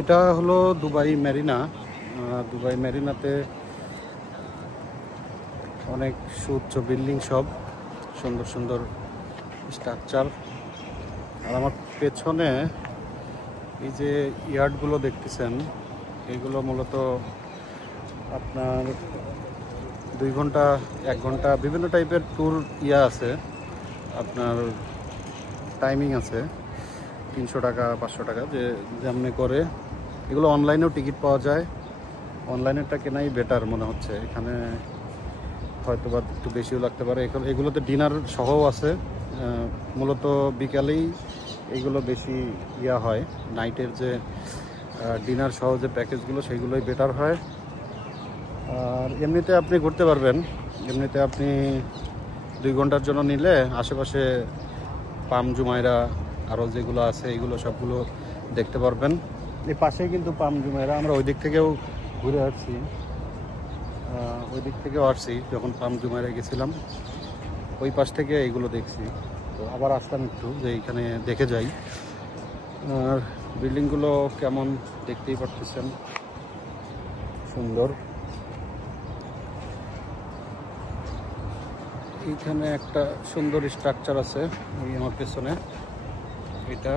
এটা হলো Dubai Marina. Dubai মেরিনাতে অনেক সুউচ্চ বিল্ডিং, সব সুন্দর সুন্দর স্ট্রাকচার। আর আমার পেছনে এই যে ইয়ার্ডগুলো দেখতেছেন, এগুলো মূলত আপনার 2 ঘন্টা 1 ঘন্টা বিভিন্ন টাইপের ট্যুর আছে। আপনার টাইমিং আছে 300 টাকা 500 টাকা যে যেমনি করে। এগুলো অনলাইনেও টিকিট পাওয়া যায়, অনলাইনেরটা কেনাই বেটার মনে হচ্ছে। এখানে হয়তো বা একটু বেশিও লাগতে পারে। এগুলোতে ডিনার সহও আছে। মূলত বিকালেই এইগুলো বেশি হয়, নাইটের যে ডিনার সহ যে প্যাকেজগুলো সেইগুলোই বেটার হয়। আর এমনিতে আপনি ঘুরতে পারবেন, এমনিতে আপনি 2 ঘন্টার জন্য নিলে আশেপাশে পাম জুমাইরা আরও যেগুলো আছে এইগুলো সবগুলো দেখতে পারবেন। এই পাশেই কিন্তু পাম জুমাইরা, আমরা ওই দিক থেকেও ঘুরে আসছি, যখন পাম জুমাইরা গেছিলাম ওই পাশ থেকে এইগুলো দেখছি। তো আবার আসলাম একটু যে এইখানে দেখে যাই। আর বিল্ডিংগুলো কেমন দেখতেই পারতেছেন, সুন্দর। এইখানে একটা সুন্দর স্ট্রাকচার আছে এই আমার পেছনে, এটা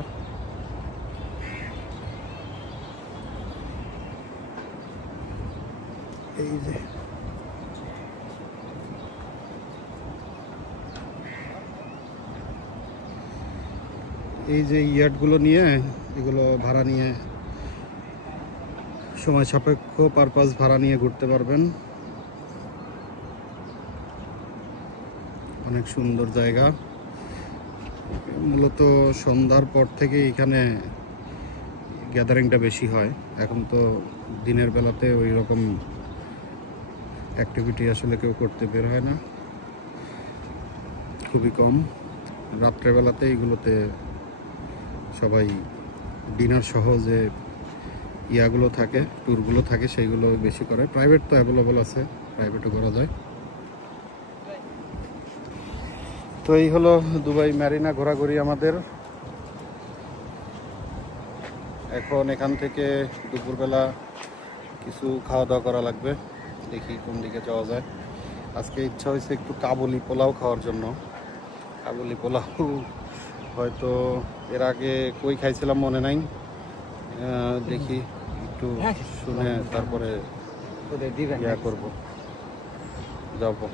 এই যে ইয়ার্ডগুলো নিয়ে, এগুলো ভাড়া নিয়ে সময় সাপেক্ষ পারপাস ভাড়া নিয়ে ঘুরতে পারবেন। অনেক সুন্দর জায়গা। মূলত সন্ধ্যার পর থেকে এখানে গ্যাদারিংটা বেশি হয়। এখন তো দিনের বেলাতে ওই রকম অ্যাক্টিভিটি আসলে কেউ করতে বের হয় না, খুবই কম। রাত্রেবেলাতে এইগুলোতে সবাই ডিনার সহ যে ইয়াগুলো থাকে, ট্যুরগুলো থাকে, সেইগুলো বেশি করে। প্রাইভেট তো অ্যাভেলেবল আছে, প্রাইভেটও করা যায়। তো এই হলো দুবাই মেরিনা ঘোরাঘুরি আমাদের। এখন এখান থেকে দুপুরবেলা কিছু খাওয়া দাওয়া করা লাগবে, দেখি কোন দিকে যাওয়া যায়। আজকে ইচ্ছা হয়েছে একটু কাবুলি পোলাও খাওয়ার জন্য। কাবুলি পোলাও হয়তো এর আগে কই খাইছিলাম মনে নাই, দেখি একটু শুনে তারপরে ইয়া করবো, যাবো।